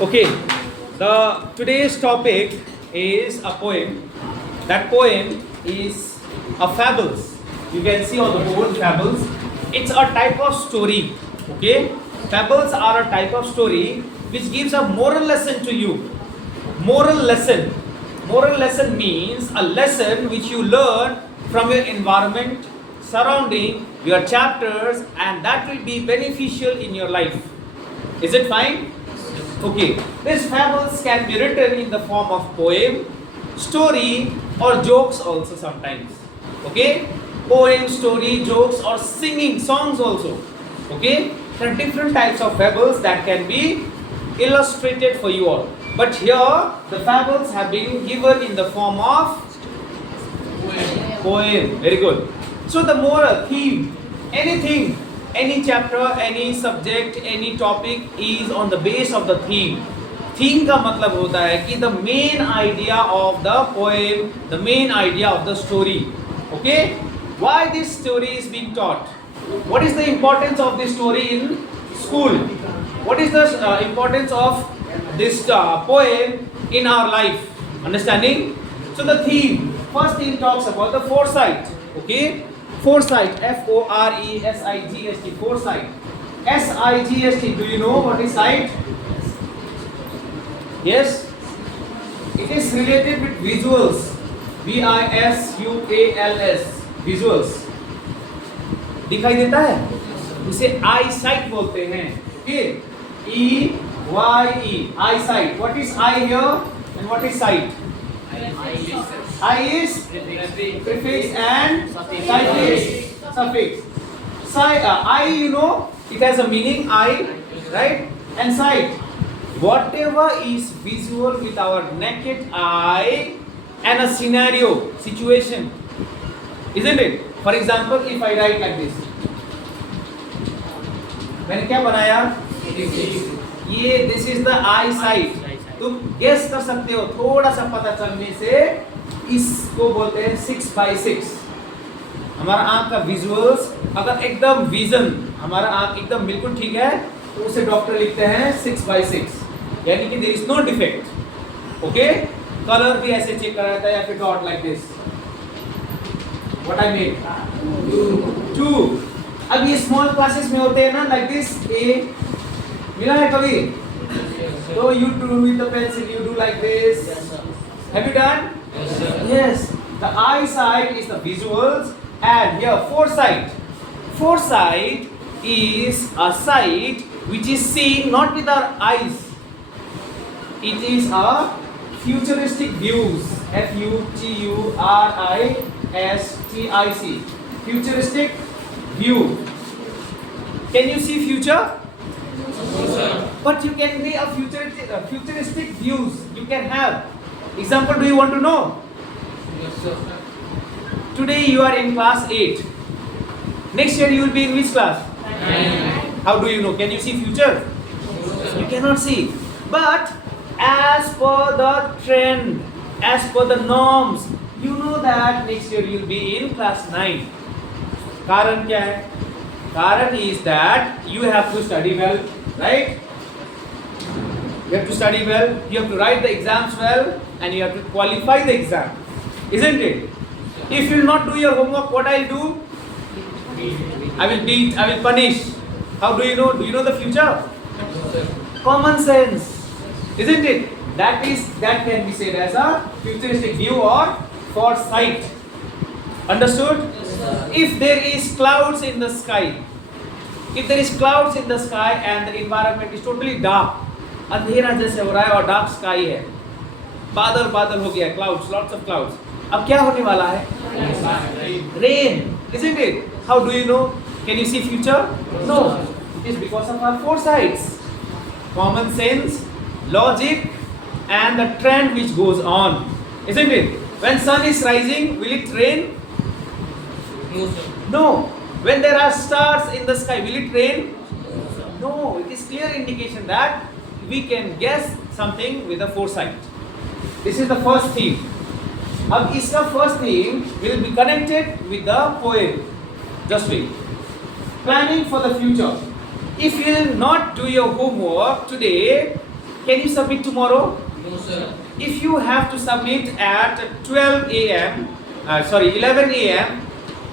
Okay, the today's topic is a poem. That poem is a fables. You can see on the board fables. It's a type of story. Okay, fables are a type of story which gives a moral lesson to you. Moral lesson. Moral lesson means a lesson which you learn from your environment, surrounding, your chapters, and that will be beneficial in your life. Is it fine? Okay, these fables can be written in the form of poem, story, or jokes also sometimes. Okay, poem, story, jokes, or singing songs also. Okay, there are different types of fables that can be illustrated for you all. But here, the fables have been given in the form of poem. Very good. So the moral theme, anything, any chapter, any subject, any topic is on the base of the theme. Theme का मतलब होता है कि the main idea of the poem, the main idea of the story. Okay? Why this story is being taught? What is the importance of this story in school? What is the importance of this poem in our life? Understanding? So the theme, first theme talks about the foresight. Okay? Foresight, F-O-R-E-S-I-G-H-T, foresight. S-I-G-H-T, do you know what is sight? Yes? It is related with visuals. V-I-S-U-A-L-S, visuals. दिखाई देता है? इसे eyesight बोलते हैं. Okay? E-Y-E, eyesight. What is eye here and what is sight? I is prefix and sight is suffix. I, you know, it has a meaning, I, right? And sight. Whatever is visual with our naked eye and a scenario, situation. Isn't it? For example, if I write like this. मैंने क्या बनाया? ये this is the eyesight. तुम guess कर सकते हो थोड़ा सा पता चलने से इसको बोलते हैं 6x6. हमारा आंख का विजुअल्स अगर एकदम विजन हमारा आंख एकदम बिल्कुल ठीक है तो उसे डॉक्टर लिखते हैं 6x6 यानी कि there is no defect. Okay, colour भी ऐसे चेक करा जाता है या फिर dot like this. What I made 2. अब ये स्मॉल क्लासेस में होते हैं ना लाइक दिस. ए मिला है कभी? So you do with the pencil, you do like this. Yes, sir. Have you done? Yes, sir. Yes. The eyesight is the visuals, and here foresight. Foresight is a sight which is seen not with our eyes. It is a futuristic views. F-U-T-U-R-I-S-T-I-C. Futuristic view. Can you see future? But you can be a futuristic views. You can have. Example, do you want to know? Yes, sir. Today you are in class 8. Next year you will be in which class? 9. How do you know? Can you see future? You cannot see. But as per the trend, as per the norms, you know that next year you will be in class 9. कारण क्या है? कारण is that you have to study well, right? You have to study well, you have to write the exams well, and you have to qualify the exam. Isn't it? If you will not do your homework, what I'll do? I will beat, I will punish. How do you know? Do you know the future? Common sense. Isn't it? That can be said as a futuristic view or foresight. Understood? If there is clouds in the sky, if there is clouds in the sky and the environment is totally dark, अंधेरा जैसे हो रहा है और dark sky है, बादल बादल हो गया है, क्लाउड्स, लॉट्स ऑफ क्लाउड्स, अब क्या होने वाला है? Rain. Isn't it? How do you know? Can you see future? No. It is because of our foresights, common sense, logic, and the trend which goes on. Isn't it? When sun is rising, will it rain? No. When there are stars in the sky, will it rain? No. It is clear indication that we can guess something with a foresight. This is the first theme. अब इसका first theme will be connected with the poem. Just wait. Planning for the future. If you will not do your homework today, Can you submit tomorrow? No, sir. If you have to submit at 12 a.m., 11 a.m.,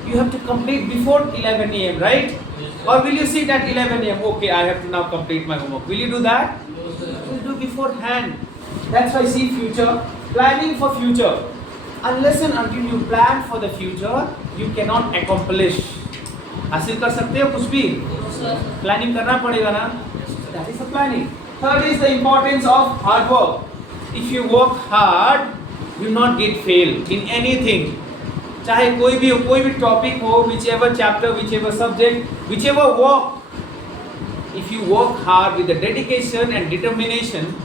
you have to complete before 11 a.m., right? Yes, sir. Or will you sit at 11 a.m.? Okay, I have to now complete my homework. Will you do that? No, sir. You will do beforehand. That's why see future, planning for future. Unless and until you plan for the future, you cannot accomplish. हासिल कर सकते हो कुछ भी? No, sir. Planning करना पड़ेगा ना? That is the planning. Third is the importance of hard work. If you work hard, you will not get fail in anything. चाहे कोई भी हो, कोई भी topic हो, whichever chapter, whichever subject, whichever work. If you work hard with the dedication and determination,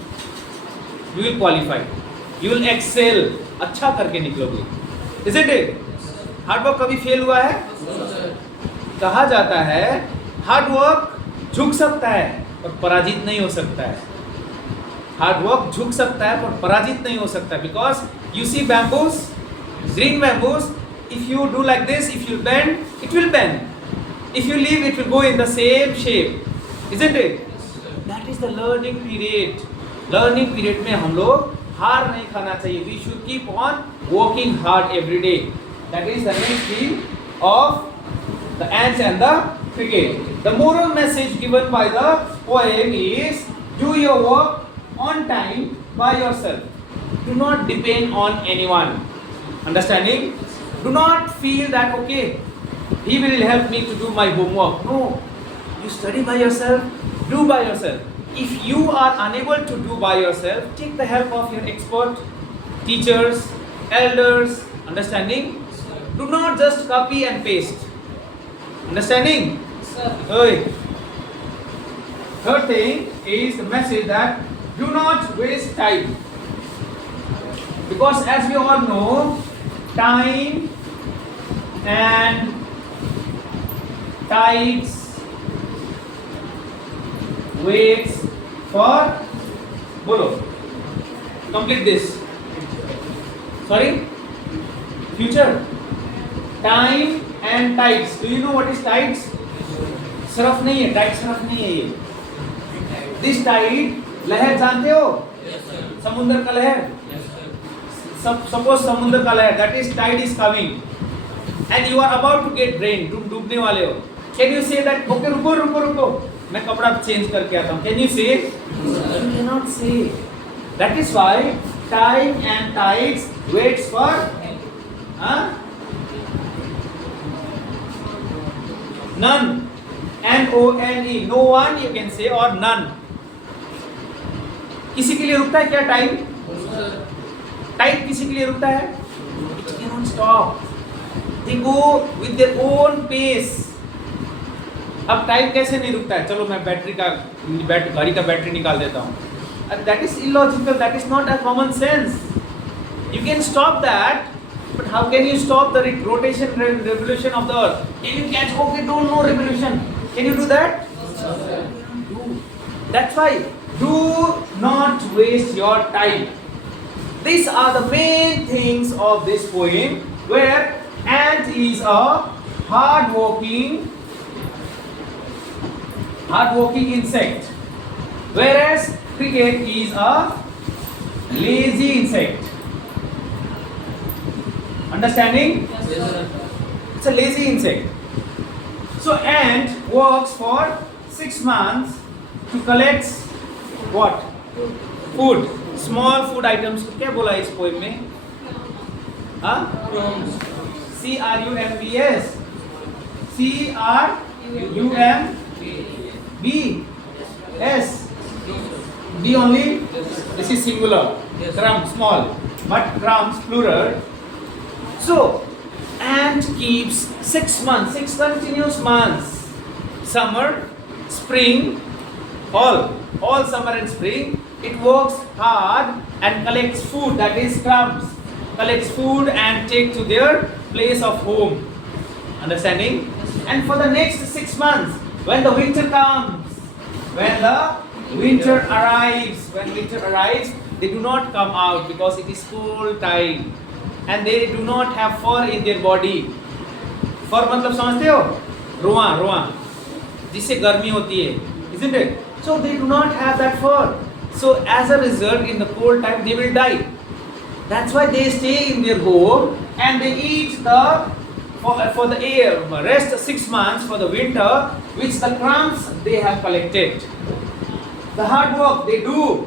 you will qualify. You will excel. अच्छा करके निकलोगे. Isn't it? Hard work कभी fail हुआ है? No, sir. कहा जाता है हार्ड वर्क झुक सकता है और पराजित नहीं हो सकता है. हार्ड वर्क झुक सकता है पर पराजित नहीं हो सकता. Because you see bamboos, green bamboos, if you do like this, if you bend, it will bend. If you leave, it will go in the same shape. Isn't it? That is the learning period. Learning period में हम लोग हार नहीं खाना चाहिए. We should keep on working hard every day. That is the next theme of the ants and the cricket. The moral message given by the poem is do your work on time by yourself. Do not depend on anyone. Understanding? Do not feel that okay, he will help me to do my homework. No, you study by yourself, do by yourself. If you are unable to do by yourself, take the help of your expert, teachers, elders. Understanding? Do not just copy and paste. Understanding? Sir. Oi. Third thing is the message that do not waste time. Because as we all know, time and tides waits for bolo. Complete this. Sorry? Future. Time and tides. Do you know what is tides? Surf नहीं है, Tide Surf नहीं है ये. This tide, लहर जानते हो? Yes, sir. समुद्र का लहर. Yes, sir. Suppose समुद्र का लहर, that is tide is coming, and you are about to get drained. तुम डूबने वाले हो. Can you say that? Okay, रुको रुको रुको. मैं कपड़ा चेंज करके आता हूँ. Can you say? You cannot say. That is why time and tides waits for. None. N-O-N-E. No one you can say or none. किसी के लिए रुकता है क्या टाइम? No, sir. टाइम किसी के लिए रुकता है? It cannot stop. They go with their own pace. अब टाइम कैसे नहीं रुकता है? चलो मैं गाड़ी का बैटरी निकाल देता हूँ. That is illogical. That is not a common sense. You can stop that. But how can you stop the rotation revolution of the earth? Can you catch? Okay, don't know revolution. Can you do that? No, sir. Do. That's why do not waste your time. These are the main things of this poem, where ant is a hard-working insect, whereas cricket is a lazy insect. Understanding? Yes, sir. It's a lazy insect. So ant works for 6 months to collect what? Food. Small food items. क्या बोला इस poem में? हाँ? Crumbs. C-R-U-M-B-S. C-R-U-M-B-S. B only? This is singular. Yes. Crumb, small. But crumbs, plural. So, ant keeps 6 months, 6 continuous months. Summer, spring, all summer and spring, it works hard and collects food, that is crumbs. Collects food and take to their place of home. Understanding? And for the next 6 months, when the winter comes, when the winter arrives, they do not come out because it is cold time. And they do not have fur in their body. Fur मतलब समझते हो? रोआं जिससे गर्मी होती है, isn't it? So they do not have that fur. So as a result, in the cold time, they will die. That's why they stay in their home and they eat for the air rest 6 months for the winter, which the crumbs they have collected. The hard work they do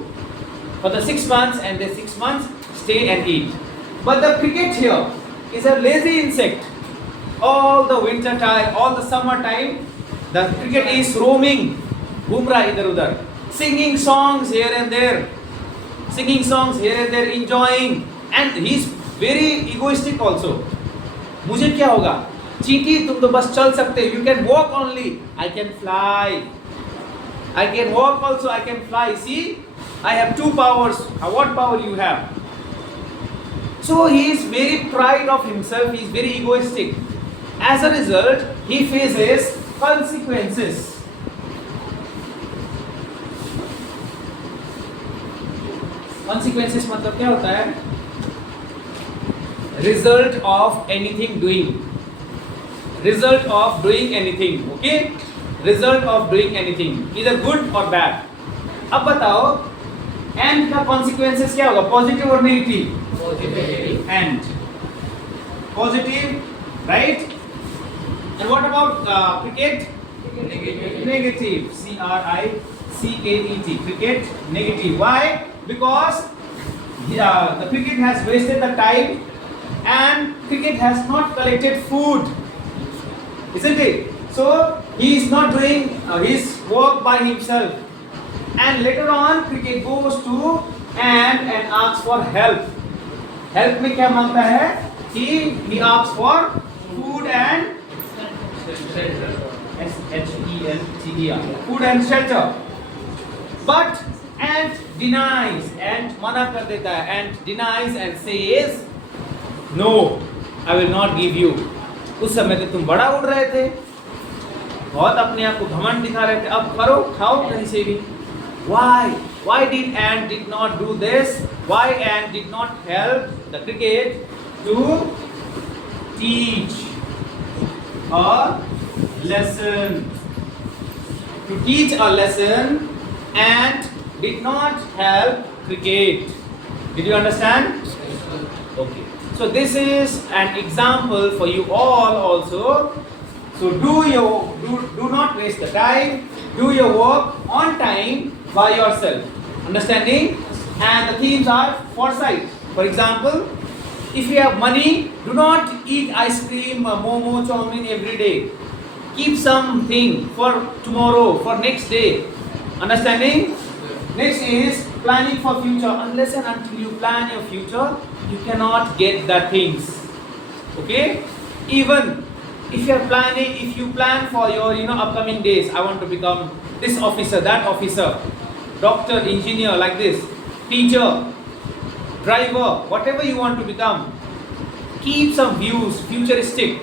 for the 6 months, and the 6 months stay and eat. But the cricket here is a lazy insect. All the winter time, all the summer time, the cricket is roaming, घूम रहा है इधर उधर, singing songs here and there, singing songs here and there, enjoying, and he is very egoistic also. मुझे क्या होगा? चींटी तुम तो बस चल सकते, you can walk only, I can fly. I can walk also, I can fly. See, I have 2 powers. What power you have? So he is very pride of himself, he is very egoistic. As a result, he faces consequences. Consequences मतलब क्या होता है? Result of anything doing. Result of doing anything. Okay? Result of doing anything. Either good or bad. अब बताओ, and का consequences क्या होगा? Positive or negative? Positive. And positive, right? And what about cricket? Negative. Negative. C-R-I-C-K-E-T. Cricket, negative. Why? Because the cricket has wasted the time and cricket has not collected food. Isn't it? So he is not doing his work by himself. And later on, cricket goes to and asks for help. Help में क्या मांगता है? He asks for food and S-H-E-L-T-E-R. Food and shelter. But ant denies, ant मना कर देता है, ant denies and says, no, I will not give you. उस समय तो तुम बड़ा उड़ रहे थे, बहुत अपने आप को घमंड दिखा रहे थे, अब करो, खाओ कहीं से भी. Why? Why did ant did not do this? Why ant did not help the cricket to teach a lesson? To teach a lesson, ant did not help cricket. Did you understand? Okay. So this is an example for you all also. So do not waste the time. Do your work on time by yourself. Understanding? And the themes are foresight. For example, if you have money, do not eat ice cream, momo, chow mein every day. Keep something for tomorrow, for next day. Understanding? Next is planning for future. Unless and until you plan your future, you cannot get the things. Okay? Even if you are planning, if you plan for your upcoming days, I want to become this officer, that officer, doctor, engineer, like this, teacher, driver, whatever you want to become, keep some views, futuristic.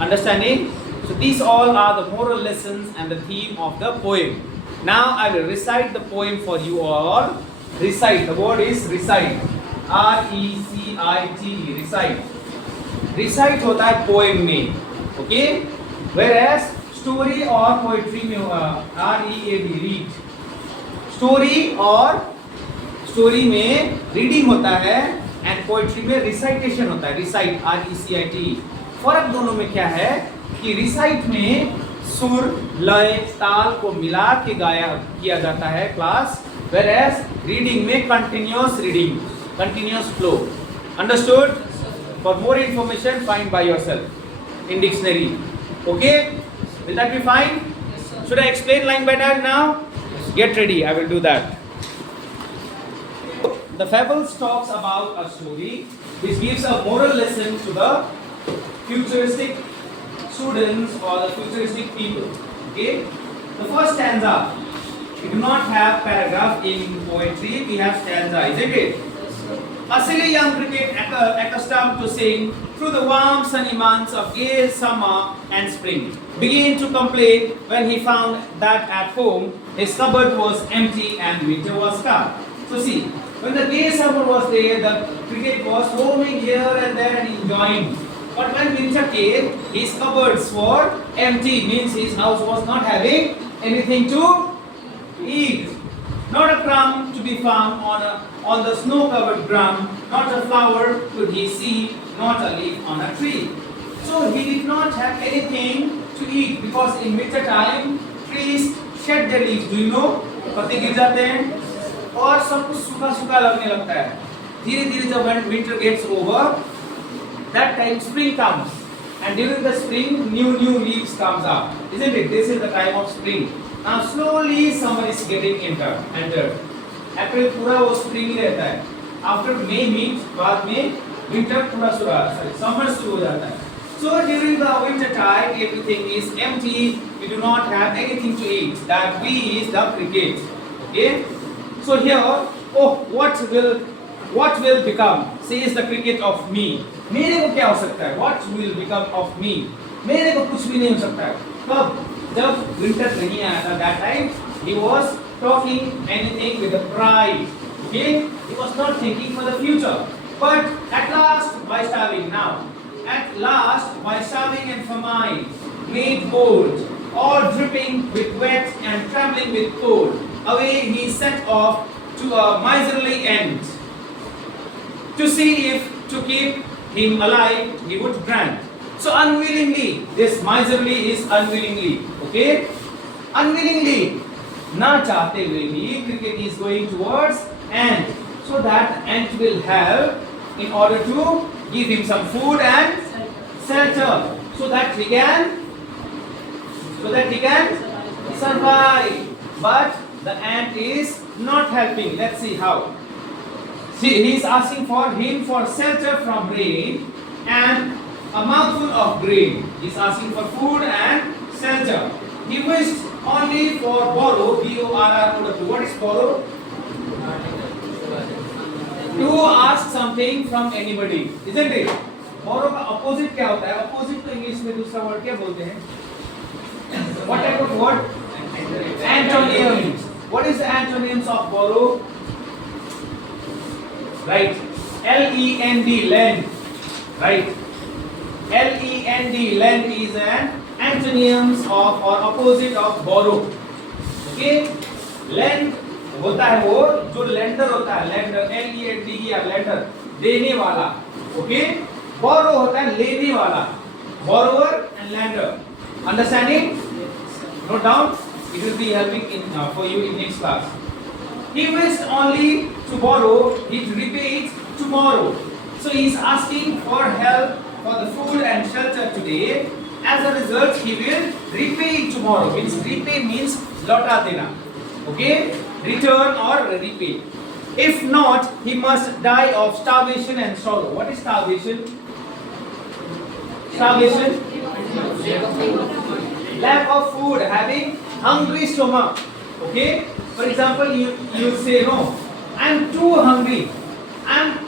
Understanding? So these all are the moral lessons and the theme of the poem. Now I will recite the poem for you all. Recite, the word is recite. R-E-C-I-T-E, recite. Recite होता है poem में, okay? Whereas story or poetry में R-E-A-D, read. Story में reading होता है and poetry में recitation होता है, recite, R-E-C-I-T-E. फर्क दोनों में क्या है कि recite में सुर, लय, ताल को मिला के किया जाता है क्लास, whereas reading में continuous reading, continuous flow. Understood? For more information, find by yourself in dictionary. Okay? Will that be fine? Yes, sir. Should I explain line by line now? Get ready, I will do that. The fables talks about a story which gives a moral lesson to the futuristic students or the futuristic people. Okay? The first stanza. We do not have paragraph in poetry, we have stanza, isn't it? A silly young cricket accustomed to sing through the warm sunny months of gay summer and spring began to complain when he found that at home his cupboard was empty and winter was come. So see, when the gay summer was there, the cricket was roaming here and there and enjoying. But when winter came, his cupboards were empty, means his house was not having anything to eat. Not a crumb to to be found on the snow-covered ground. Not a flower could he see, not a leaf on a tree. So he did not have anything to eat because in winter time trees shed their leaves. Do you know? पत्ते गिर जाते हैं और सब कुछ सूखा सूखा लगने लगता है. धीरे धीरे जब winter gets over, that time spring comes. And during the spring, new leaves comes up, isn't it? This is the time of spring. Now slowly summer is getting entered. April पूरा वो spring ही रहता है. After May means बाद में winter पूरा summer शुरू हो जाता है. So during the winter time, everything is empty. We do not have anything to eat. That we is the cricket. Okay. So here, oh, what will become? Says the cricket of me. मेरे को क्या हो सकता है? What will become of me? मेरे को कुछ भी नहीं हो सकता है. कब? जब winter नहीं आया था, that time he was talking anything with a pride. Okay? He was not thinking for the future. But at last, by starving now, at last, by starving and famine, made bold, all dripping with wet and trembling with cold, away he set off to a miserly end, to see if to keep him alive he would grant. So unwillingly, this miserly is unwillingly, okay? Unwillingly, na chahte hue bhi, cricket is going towards ant, so that ant will help in order to give him some food and shelter, so that he can survive. But the ant is not helping. Let's see how. See, he is asking for him for shelter from rain and a mouthful of grain. He is asking for food and shelter. He wished only for borrow, B-O-R-R-O-W. What is borrow? To ask something from anybody, isn't it? Borrow का opposite क्या होता है? Opposite तो English में दूसरा word क्या बोलते हैं? What type of word? Antonyms. What is the antonyms of borrow? Right. L-E-N-D, lend. Right. L-E-N-D, lend is an antonyms of or opposite of borrow. Okay. Lend होता है वो जो lender होता है, lender, L-E-N-D या lender, देने वाला. Okay. Borrow होता है लेने वाला. Borrower and lender. Understanding? Note down. It will be helping for you in next class. He wished only to borrow, he'd repay it tomorrow. So he is asking for help for the food and shelter today. As a result, he will repay it tomorrow. Means repay means lauta dena. Okay? Return or repay. If not, he must die of starvation and sorrow. What is starvation? Starvation? Lack of food, having hungry stomach. Okay? For example, you say, no, I'm too hungry. I'm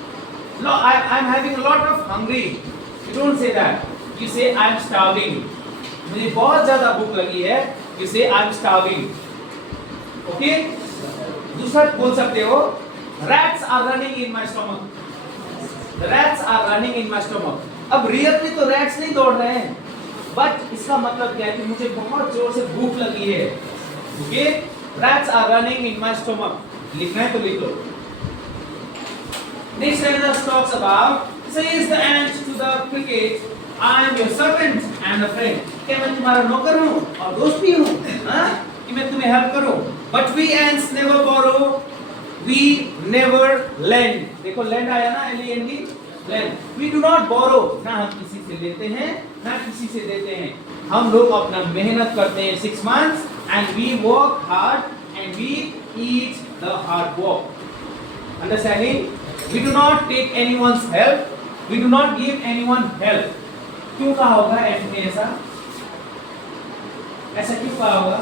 having a lot of hungry. You don't say that. You say I'm starving. मुझे बहुत ज़्यादा भूख लगी है. You say I'm starving. Okay? दूसरा बोल सकते हो, rats are running in my stomach. The rats are running in my stomach. अब रियल में तो rats नहीं दौड़ रहे हैं. But इसका मतलब क्या है कि मुझे बहुत जोर से भूख लगी है. Okay? Rats are running in my stomach. लिखना है तो लिख लो. Next sentence talks about, says the ant to the cricket, I am your servant and a friend. क्या मैं तुम्हारा नौकर हूँ और दोस्त भी हूँ? हाँ? कि मैं तुम्हें help करूँ? But we ants never borrow, we never lend. देखो lend आया ना, L-E-N-D, lend. We do not borrow. ना हम किसी से लेते हैं, ना किसी से देते हैं. हम लोग अपना मेहनत करते हैं 6 months and we work hard and we eat the hard work. Understanding? We do not take anyone's help. We do not give anyone help. क्यों कहा होगा ऐसे ऐसा? ऐसा क्यों कहा होगा?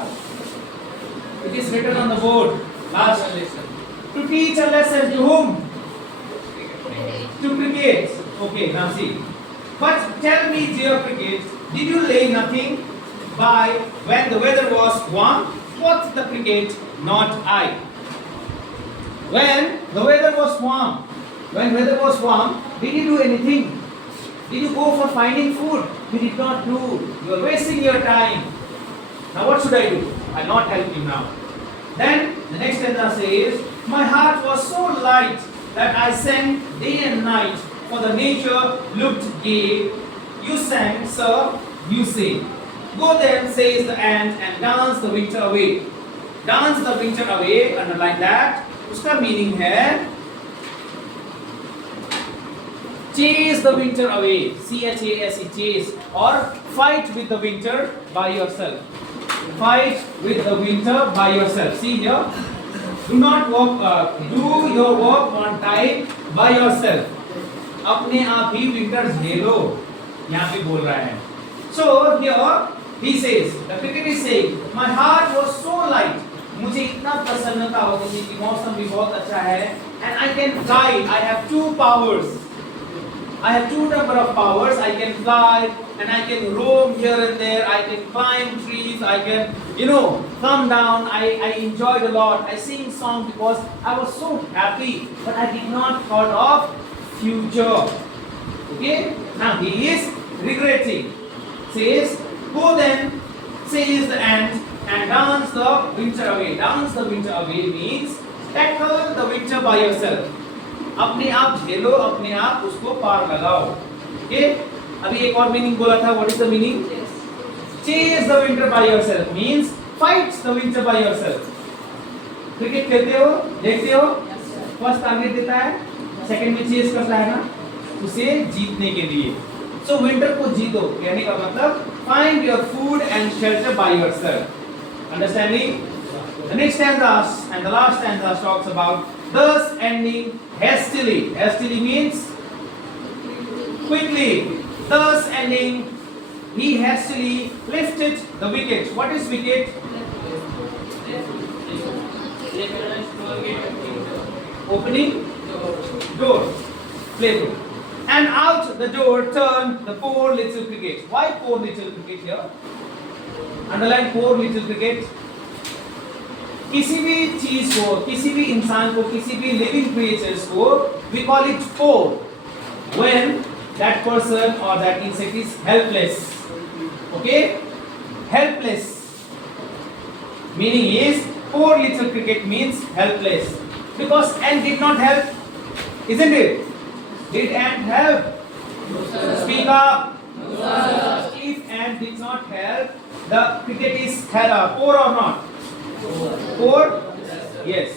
It is written on the board. Last lesson. To teach a lesson to whom? To cricket. Okay, now see. But tell me, dear cricket, did you lay nothing by when the weather was warm? Quoth the cricket, not I. When the weather was warm, did you do anything? Did you go for finding food? You did not do. You are wasting your time. Now what should I do? I'll not help you now. Then the next stanza says, My heart was so light that I sang day and night, for the nature looked gay. You sang, sir, you sing. Go then, says the ant, and dance the winter away. Dance the winter away, underline that. उसका meaning है chase the winter away, C-H-A-S-E, chase, or fight with the winter by yourself. Fight with the winter by yourself. See here, do not work, do your work on time by yourself. अपने आप ही winter झेलो, यहाँ पे बोल रहा है. So here he says, the cricket is saying, my heart was so light. मुझे इतना प्रसन्नता हो गई कि मौसम भी बहुत अच्छा है, and I can fly. I have two powers. I have two number of powers. I can fly and I can roam here and there. I can climb trees. I can, come down. I enjoyed a lot. I sing songs because I was so happy. But I did not thought of future. Okay? Now he is regretting. Says, go then, says the ant, and dance the winter away. Dance the winter away means tackle the winter by yourself. अपने आप झेलो, अपने आप उसको पार लगाओ. Okay, अभी एक और मीनिंग बोला था. What is the meaning? Chase the winter by yourself means fight the winter by yourself. Cricket खेलते हो, देखते हो, फर्स्ट टारगेट देता है, सेकंड में चेज करता है ना, उसे जीतने के लिए. सो विंटर को जीतो कहने का मतलब find your food and shelter by yourself. Understanding? The next stanza and the last stanza talks about thus ending hastily. Hastily means quickly. Thus ending, he hastily lifted the wicket. What is wicket? Opening door. Play door. And out the door turned the poor little cricket. Why poor little cricket here? Underline poor little cricket. किसी भी चीज को, किसी भी इंसान को, किसी भी लिविंग क्रिएचर्स को we call it poor when that person or that insect is helpless. Okay? Helpless. Meaning is poor little cricket means helpless. Because ant did not help, isn't it? Did ant help? No, sir. Speak up. No, sir. If ant did not help, the cricket is poor or not? Poor? Yes.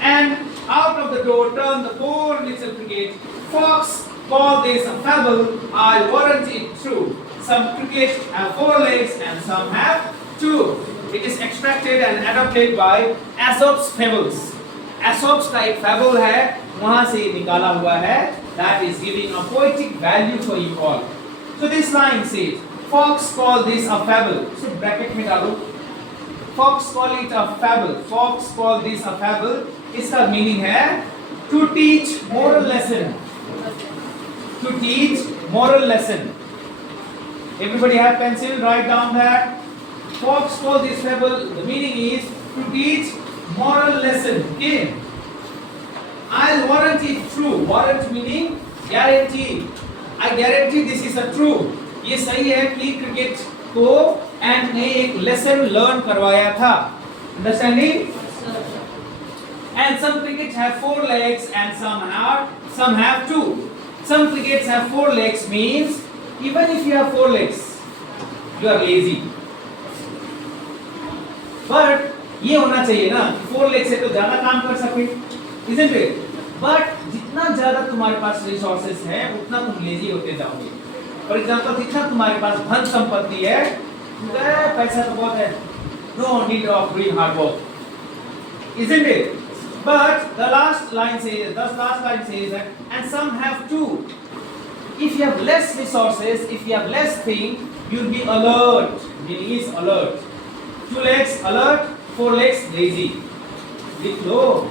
And out of the door turned the poor little cricket. Fox called this a fable. I warrant it true. Some cricket have 4 legs and some have 2. It is extracted and adapted by Aesop's fables. Aesop's का एक fable है, वहाँ से निकाला हुआ है. That is giving a poetic value for you all. So this line says, Fox called this a fable. So bracket में डालो. Fox call it a fable. Fox call this a fable. इसका meaning है to teach moral lesson. To teach moral lesson. Everybody have pencil? Write down that. Fox call this fable. The meaning is to teach moral lesson. Okay. I'll warrant it true. Warrant meaning guarantee. I guarantee this is a true. ये सही है कि cricket को and ने एक lesson learn करवाया था. Understanding? And some crickets have 4 legs and some have 2. Some crickets have 4 legs means even if you have 4 legs, you are lazy. But ये होना चाहिए ना, 4 legs से तो ज्यादा काम कर सके, isn't it? But जितना ज्यादा तुम्हारे पास रिसोर्सेस है, उतना तुम लेजी होते जाओगे. फॉर एग्जाम्पल, जितना तुम्हारे पास धन संपत्ति है, पैसा तो बहुत है, no need of doing hard work, isn't it? But the last line says that, and some have 2. If you have less resources, if you have less thing, you'll be alert. Meaning is alert. 2 legs alert, 4 legs lazy. Liख low.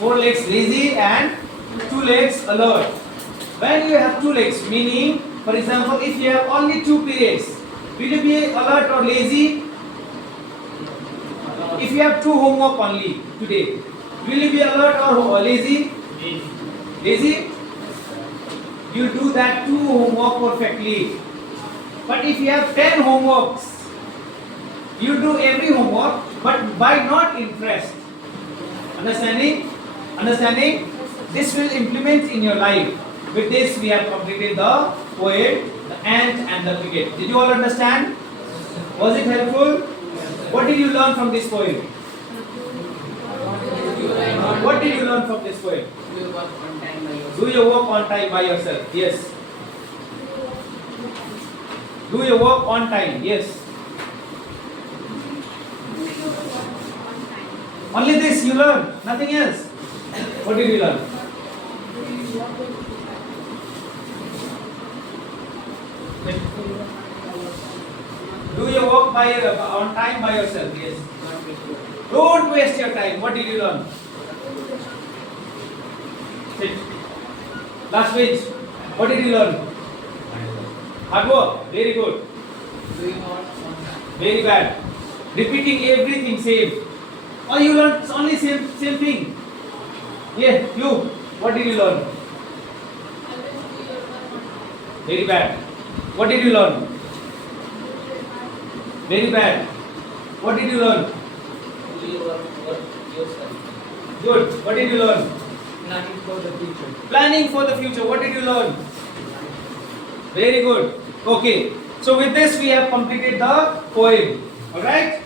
4 legs lazy and 2 legs alert. When you have 2 legs, meaning, for example, if you have only 2 periods, will you be alert or lazy? If you have 2 homework only today, will you be alert or lazy? Lazy? You do that 2 homework perfectly. But if you have 10 homeworks, you do every homework, but by not interest. Understanding? Understanding? This will implement in your life. With this, we have completed the poem, the ant and the cricket. Did you all understand? Was it helpful? What did you learn from this poem? What did you learn from this poem? Do your work on time by yourself. Yes. Do your work on time. Yes. Only this you learn. Nothing else. What did you learn? Do your work on time by yourself. Yes. Don't waste your time. What did you learn? Sit. Last page. What did you learn? Hard work. Very good. Very bad. Repeating everything same. Or you learn only same thing. Yeah, you. What did you learn? Very bad. What did you learn? Very bad. What did you learn? Good. What did you learn? Planning for the future. Planning for the future. What did you learn? Very good. Okay. So with this we have completed the poem. Alright?